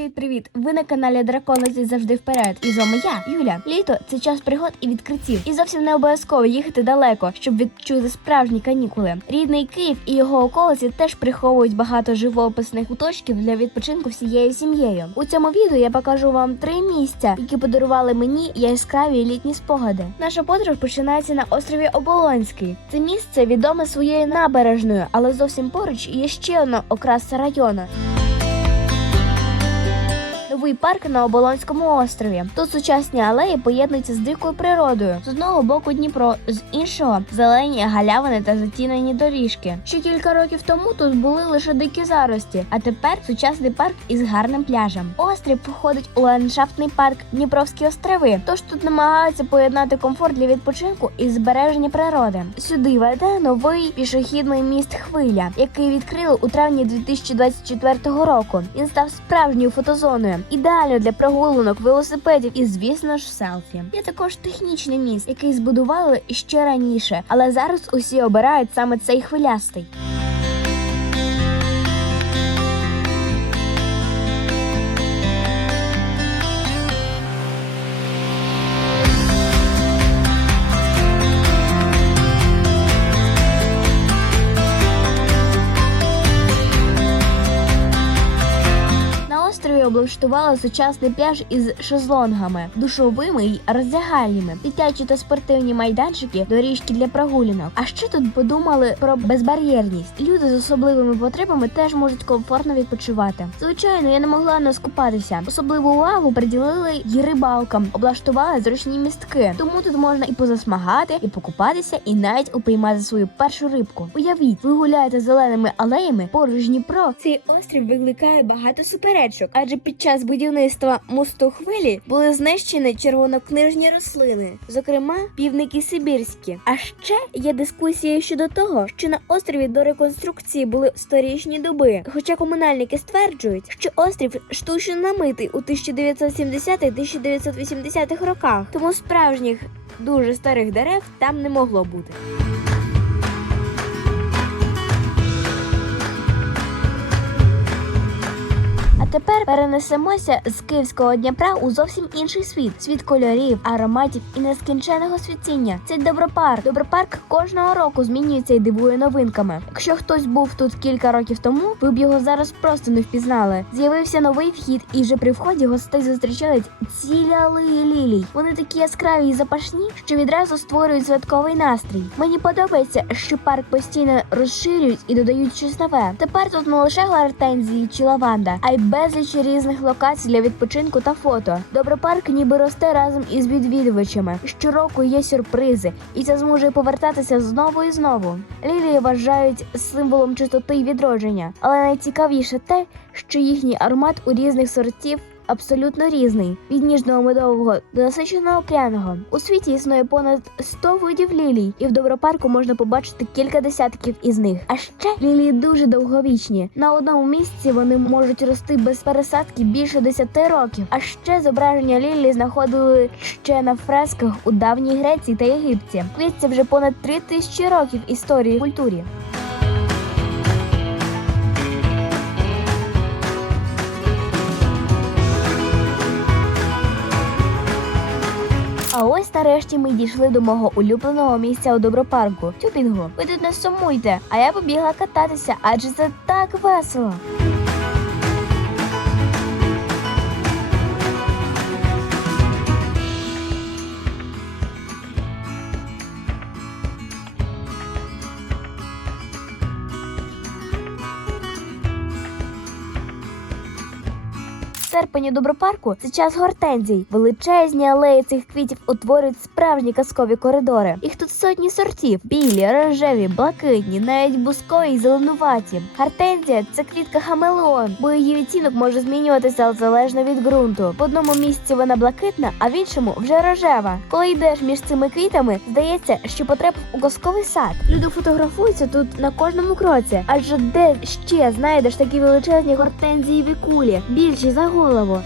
Привіт-привіт! Ви на каналі Дракон летить завжди вперед. І з вами я, Юля. Літо це час пригод і відкриттів. І зовсім не обов'язково їхати далеко, щоб відчути справжні канікули. Рідний Київ і його околиці теж приховують багато живописних куточків для відпочинку всією сім'єю. У цьому відео я покажу вам три місця, які подарували мені яскраві літні спогади. Наша подорож починається на острові Оболонський. Це місце відоме своєю набережною, але зовсім поруч є ще одна окраса району. Новий парк на Оболонському острові. Тут сучасні алеї поєднуються з дикою природою. З одного боку Дніпро, з іншого зелені галявини та затінені доріжки. Ще кілька років тому тут були лише дикі зарості, а тепер сучасний парк із гарним пляжем. Острів входить у ландшафтний парк Дніпровські острови. Тож тут намагаються поєднати комфорт для відпочинку і збереження природи. Сюди веде новий пішохідний міст Хвиля, який відкрили у травні 2024 року. Він став справжньою фотозоною, ідеально для прогулянок, велосипедів і, звісно ж, селфі. Є також технічний міст, який збудували ще раніше, але зараз усі обирають саме цей хвилястий. Острові сучасний пляж із шезлонгами, душовими й роздягальнями, дитячі та спортивні майданчики, доріжки для прогулянок. А ще тут подумали про безбар'єрність. Люди з особливими потребами теж можуть комфортно відпочивати. Звичайно, я не могла не скупатися. Особливу увагу приділили й рибалкам, облаштували зручні містки. Тому тут можна і позасмагати, і покупатися, і навіть упіймати свою першу рибку. Уявіть, ви гуляєте зеленими алеями поруч Дніпро. Цей острів викликає багато суперечок, адже під час будівництва мосту хвилі були знищені червонокнижні рослини, зокрема півники сибірські. А ще є дискусія щодо того, що на острові до реконструкції були сторічні доби. Хоча комунальники стверджують, що острів штучно намитий у 1970-1980-х роках, тому справжніх дуже старих дерев там не могло бути. Тепер перенесемося з київського Дніпра у зовсім інший світ: світ кольорів, ароматів і нескінченого світіння. Цей добропарк. Добропарк кожного року змінюється і дивує новинками. Якщо хтось був тут кілька років тому, ви б його зараз просто не впізнали. З'явився новий вхід, і вже при вході гостей зустрічають цілі лілій. Вони такі яскраві і запашні, що відразу створюють святковий настрій. Мені подобається, що парк постійно розширюють і додають щось нове. Тепер тут не лише гортензії чи лаванда, а й безліч різних локацій для відпочинку та фото. Добропарк ніби росте разом із відвідувачами. Щороку є сюрпризи, і це зможе повертатися знову і знову. Лілії вважають символом чистоти й відродження, але найцікавіше те, що їхній аромат у різних сортів. Абсолютно різний від ніжного медового до насиченого пряного. У світі існує понад 100 видів лілій, і в добропарку можна побачити кілька десятків із них. А ще лілії дуже довговічні. На одному місці вони можуть рости без пересадки більше 10 років. А ще зображення лілії знаходили ще на фресках у давній Греції та Єгипті. Квітці вже понад 3 тисячі років історії культурі. А ось нарешті ми дійшли до мого улюбленого місця у добропарку тюбінгу. Ви тут не сумуйте, а я побігла кататися, адже це так весело. Серпень у добропарку це час гортензій. Величезні алеї цих квітів утворюють справжні казкові коридори. Їх тут сотні сортів: білі, рожеві, блакитні, навіть бускові й зеленуваті. Гортензія це квітка хамелеон, бо її відтінок може змінюватися залежно від ґрунту. В одному місці вона блакитна, а в іншому вже рожева. Коли йдеш між цими квітами, здається, що потрапив у казковий сад. Люди фотографуються тут на кожному кроці, адже де ще знайдеш такі величезні гортензії вікулі, більші за голову.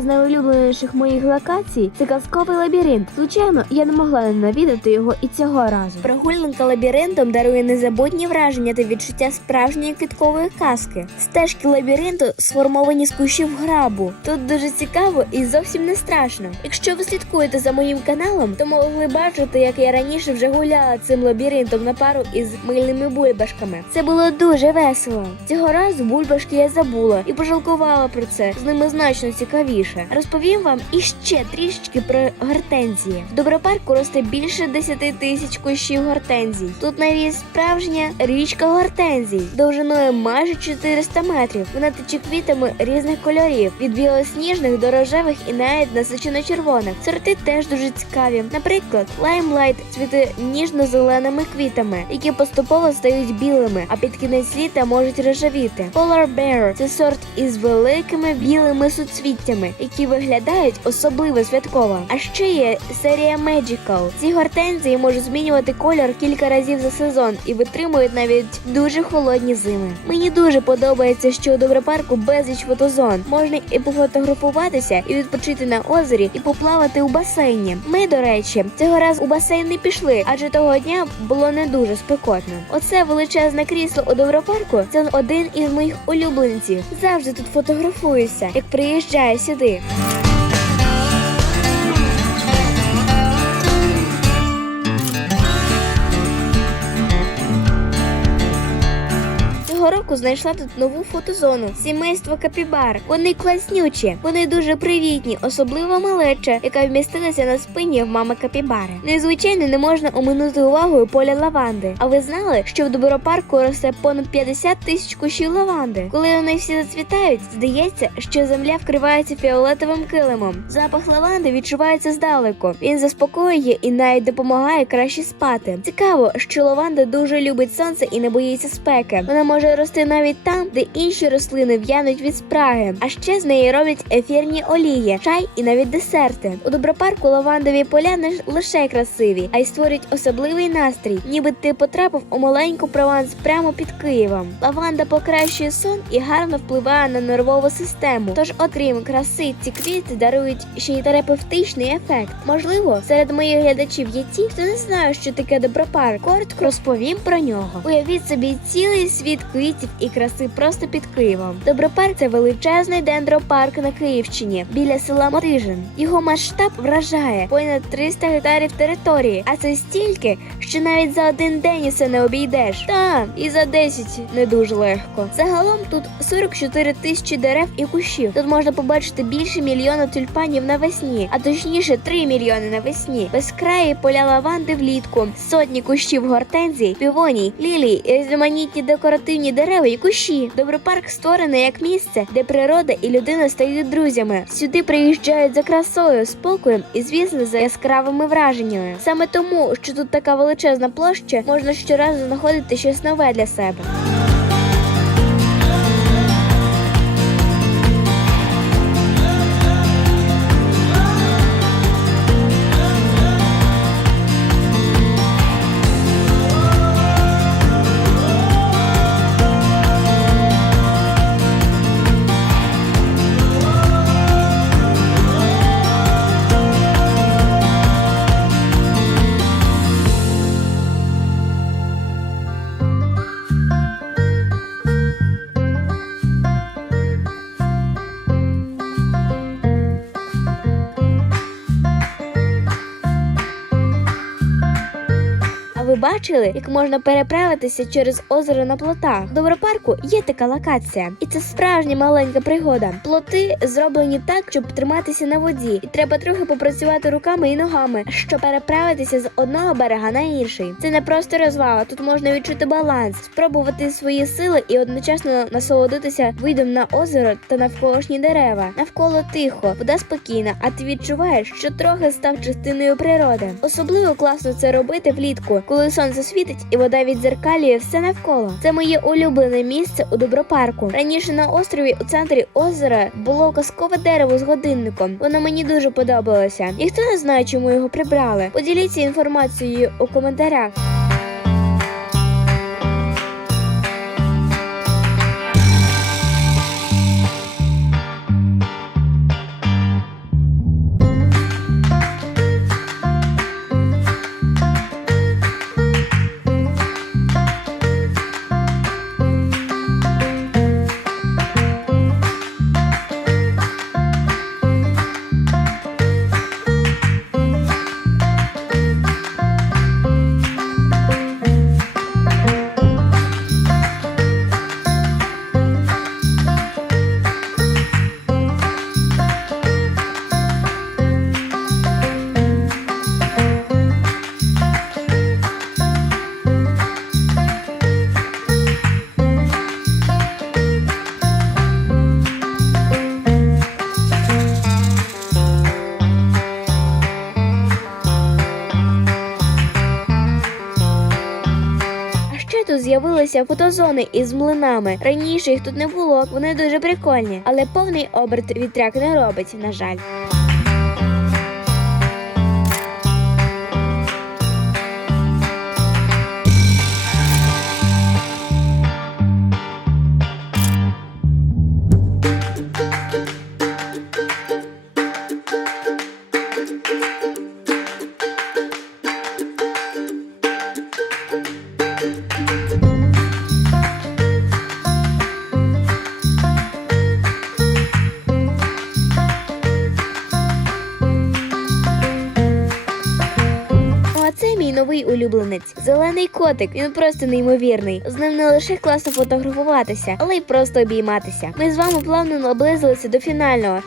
З найулюбленіших моїх локацій це казковий лабіринт. Звичайно, я не могла не навідати його і цього разу. Прогулянка лабіринтом дарує незабутні враження та відчуття справжньої квіткової казки. Стежки лабіринту сформовані з кущів грабу. Тут дуже цікаво і зовсім не страшно. Якщо ви слідкуєте за моїм каналом, то могли бачити, як я раніше вже гуляла цим лабіринтом на пару із мильними бульбашками. Це було дуже весело. Цього разу бульбашки я забула і пожалкувала про це. З ними значно цікавіше. Розповім вам іще трішечки про гортензії. В добропарку росте більше 10 тисяч кущів гортензій. Тут навіть справжня річка гортензій, довжиною майже 400 метрів. Вона тече квітами різних кольорів від білосніжних до рожевих і навіть насичено-червоних. Сорти теж дуже цікаві. Наприклад, лаймлайт цвіте ніжно-зеленими квітами, які поступово стають білими, а під кінець літа можуть рожевіти. Polar Bear – це сорт із великими білими суцвіттями, які виглядають особливо святково. А ще є серія Magical. Ці гортензії можуть змінювати колір кілька разів за сезон і витримують навіть дуже холодні зими. Мені дуже подобається, що у добропарку безліч фотозон. Можна і пофотографуватися, і відпочити на озері, і поплавати у басейні. Ми, до речі, цього разу у басейн не пішли, адже того дня було не дуже спекотно. Оце величезне крісло у добропарку. Це один із моїх улюбленців. Завжди тут фотографуюся, як приїжджаю сюди. Цього року знайшла тут нову фотозону сімейство капібар. Вони класнючі, вони дуже привітні, особливо малеча, яка вмістилася на спині в мами капібари. Незвичайно не можна оминути увагою поля лаванди. А ви знали, що в добропарку росте понад 50 тисяч кущів лаванди? Коли вони всі зацвітають, здається, що земля вкривається фіолетовим килимом. Запах лаванди відчувається здалеку. Він заспокоює і навіть допомагає краще спати. Цікаво, що лаванда дуже любить сонце і не боїться спеки. Вона може рости навіть там, де інші рослини в'януть від спраги. А ще з неї роблять ефірні олії, чай і навіть десерти. У добропарку лавандові поля не лише красиві, а й створюють особливий настрій, ніби ти потрапив у маленьку Прованс прямо під Києвом. Лаванда покращує сон і гарно впливає на нервову систему. Тож, окрім краси, ці квіти дарують ще й терапевтичний ефект. Можливо, серед моїх глядачів є ті, хто не знає, що таке добропарк. Коротко розповім про нього. Уявіть собі цілий світ квітів і краси просто під Києвом. Добропарк це величезний дендропарк на Київщині біля села Мотижин. Його масштаб вражає понад 300 гектарів території, а це стільки, що навіть за один день усе не обійдеш. Та і за 10 не дуже легко. Загалом тут 44 тисячі дерев і кущів. Тут можна побачити більше мільйона тюльпанів навесні, а точніше 3 мільйони навесні. Безкраї поля лаванди влітку, сотні кущів гортензій, півоній, лілій, різноманітні декоративні дерева і кущі. Добропарк створений як місце, де природа і людина стають друзями. Сюди приїжджають за красою, спокоєм і, звісно, за яскравими враженнями. Саме тому, що тут така величезна площа, можна щоразу знаходити щось нове для себе. Бачили, як можна переправитися через озеро на плотах? В Добропарку є така локація, і це справжня маленька пригода. Плоти зроблені так, щоб триматися на воді, і треба трохи попрацювати руками і ногами, щоб переправитися з одного берега на інший. Це не просто розвага. Тут можна відчути баланс, спробувати свої сили і одночасно насолодитися видом на озеро та навколишні дерева. Навколо тихо, вода спокійна, а ти відчуваєш, що трохи став частиною природи. Особливо класно це робити влітку, коли сонце світить і вода віддзеркалює все навколо. Це моє улюблене місце у добропарку. Раніше на острові у центрі озера було казкове дерево з годинником. Воно мені дуже подобалося. Ніхто не знає, чому його прибрали. Поділіться інформацією у коментарях. З'явилися фотозони із млинами. Раніше їх тут не було, вони дуже прикольні, але повний оберт вітряк не робить, на жаль. Новий улюбленець. Зелений котик. Він просто неймовірний. З ним не лише класно фотографуватися, але й просто обійматися. Ми з вами плавно наблизилися до фінального.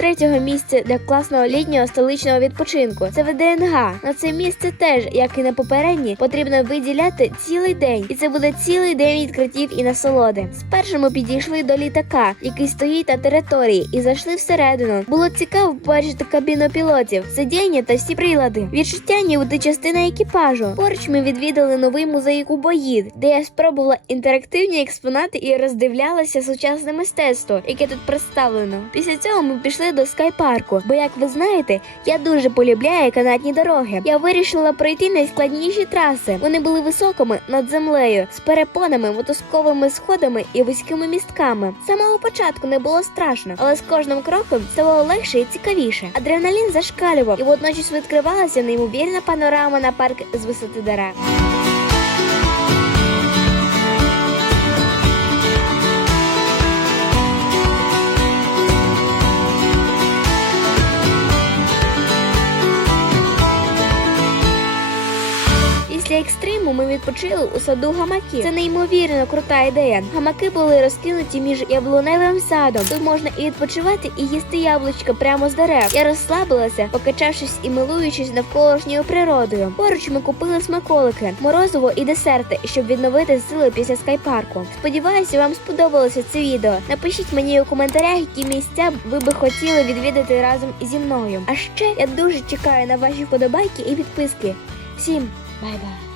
Третього місця для класного літнього столичного відпочинку це ВДНГ. На це місце теж, як і на попередні, потрібно виділяти цілий день, і це буде цілий день відкриттів і насолоди. Спершу ми підійшли до літака, який стоїть на території, і зайшли всередину. Було цікаво побачити кабіну пілотів, сидіння та всі прилади. Відчуття, ніби ти частина екіпажу. Поруч ми відвідали новий музей кубоїд, де я спробувала інтерактивні експонати і роздивлялася сучасне мистецтво, яке тут представлено. Після цього ми пішли до скайпарку, бо, як ви знаєте, я дуже полюбляю канатні дороги. Я вирішила пройти найскладніші траси. Вони були високими над землею, з перепонами, мотузковими сходами і вузькими містками. З самого початку не було страшно, але з кожним кроком ставало легше і цікавіше. Адреналін зашкалював, і водночас відкривалася неймовірна панорама на парк з висоти дерев. Ми відпочили у саду гамаки. Це неймовірно крута ідея. Гамаки були розкинуті між яблуневим садом. Тут можна і відпочивати, і їсти яблучка прямо з дерев. Я розслабилася, покачавшись і милуючись навколишньою природою. Поруч ми купили смаколики, морозиво і десерти, щоб відновити сили після скайпарку. Сподіваюся, вам сподобалося це відео. Напишіть мені у коментарях, які місця ви би хотіли відвідати разом зі мною. А ще я дуже чекаю на ваші вподобайки і підписки. Всім бай-бай!